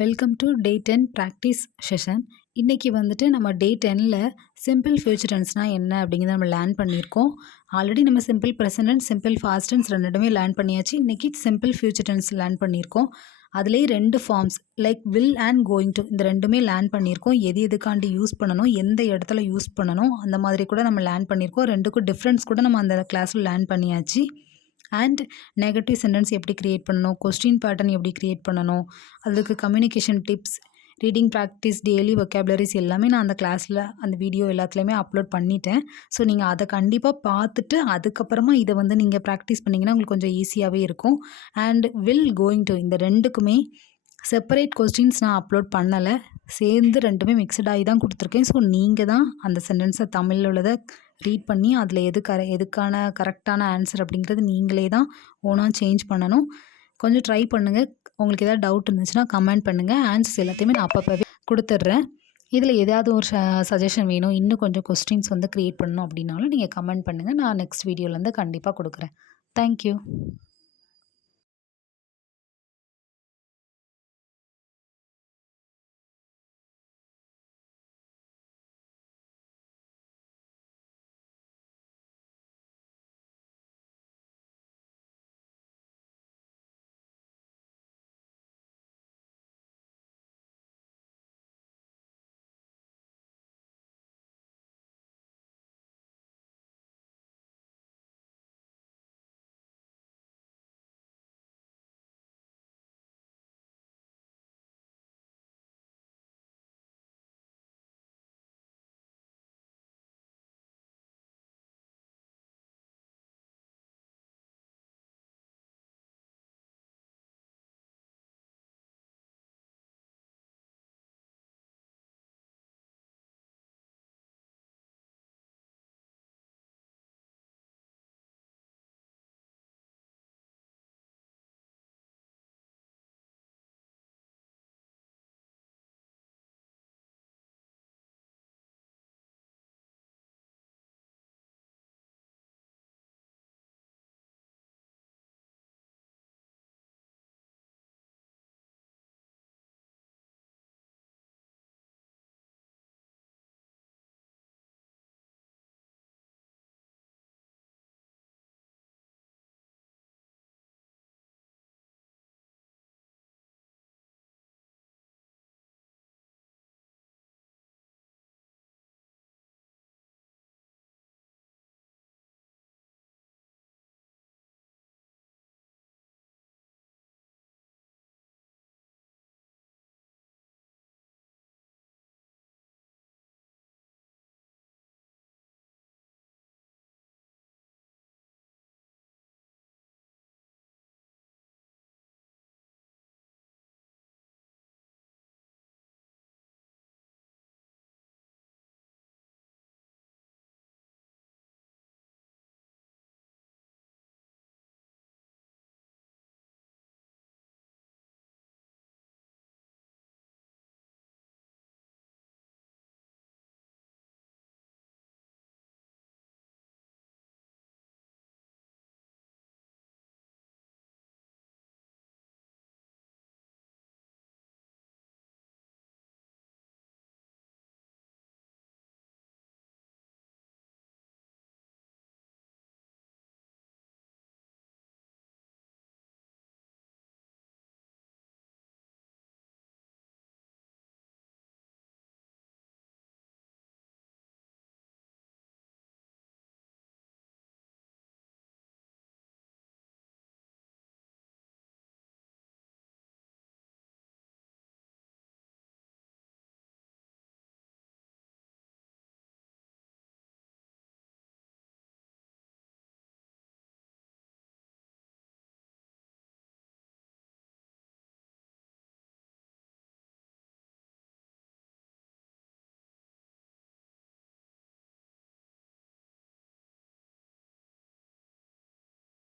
Welcome to day 10 practice session. இன்றைக்கி வந்துட்டு நம்ம டே 10ல் சிம்பிள் ஃபியூச்சர் டென்ஸ்னால் என்ன அப்படிங்கிறத நம்ம லேர்ன் பண்ணியிருக்கோம். ஆல்ரெடி நம்ம simple present tense, simple past tense ரெண்டுமே லேர்ன் பண்ணியாச்சு. இன்றைக்கி சிம்பிள் ஃபியூச்சர் டென்ஸ் லேர்ன் பண்ணியிருக்கோம். அதுலேயே 2 forms like will and going to, இந்த ரெண்டுமே லேர்ன் பண்ணியிருக்கோம். எது எதுக்காண்டி யூஸ் பண்ணணும், எந்த இடத்துல யூஸ் பண்ணணும், அந்த மாதிரி கூட நம்ம லேர்ன் பண்ணியிருக்கோம். ரெண்டுக்கும் டிஃப்ரென்ஸ் கூட நம்ம அந்த கிளாஸில் லேர்ன் பண்ணியாச்சு. அண்ட் நெகட்டிவ் சென்டென்ஸ் எப்படி க்ரியேட் பண்ணணும், கொஸ்டின் பேட்டர்ன் எப்படி க்ரியேட் பண்ணணும், அதுக்கு communication tips, reading practice, daily vocabularies எல்லாமே நான் அந்த கிளாஸில் அந்த வீடியோ எல்லாத்துலேயுமே அப்லோட் பண்ணிட்டேன். ஸோ நீங்கள் அதை கண்டிப்பாக பார்த்துட்டு அதுக்கப்புறமா இதை வந்து நீங்கள் ப்ராக்டிஸ் பண்ணிங்கன்னா உங்களுக்கு கொஞ்சம் ஈஸியாகவே இருக்கும். அண்ட் வில் கோயிங் டு, இந்த ரெண்டுக்குமே செப்பரேட் கொஸ்டின்ஸ் நான் அப்லோட் பண்ணலை, சேர்ந்து ரெண்டுமே மிக்சடாகி தான் கொடுத்துருக்கேன். ஸோ நீங்கள் தான் அந்த சென்டென்ஸை தமிழில் உள்ளதை ரீட் பண்ணி அதில் எதுக்கான கரெக்டான ஆன்சர் அப்படிங்கிறது நீங்களே தான் ஓனாக சேஞ்ச் பண்ணணும். கொஞ்சம் ட்ரை பண்ணுங்கள். உங்களுக்கு ஏதாவது டவுட் இருந்துச்சுன்னா கமெண்ட் பண்ணுங்கள். ஆன்சர்ஸ் எல்லாத்தையுமே நான் அப்பப்போவே கொடுத்துட்றேன். இதில் ஏதாவது ஒரு சஜஷன் வேணும், இன்னும் கொஞ்சம் கொஸ்டின்ஸ் வந்து க்ரியேட் பண்ணணும் அப்படின்னாலும் நீங்கள் கமெண்ட் பண்ணுங்கள். நான் நெக்ஸ்ட் வீடியோலேருந்து கண்டிப்பாக கொடுக்குறேன். தேங்க்யூ.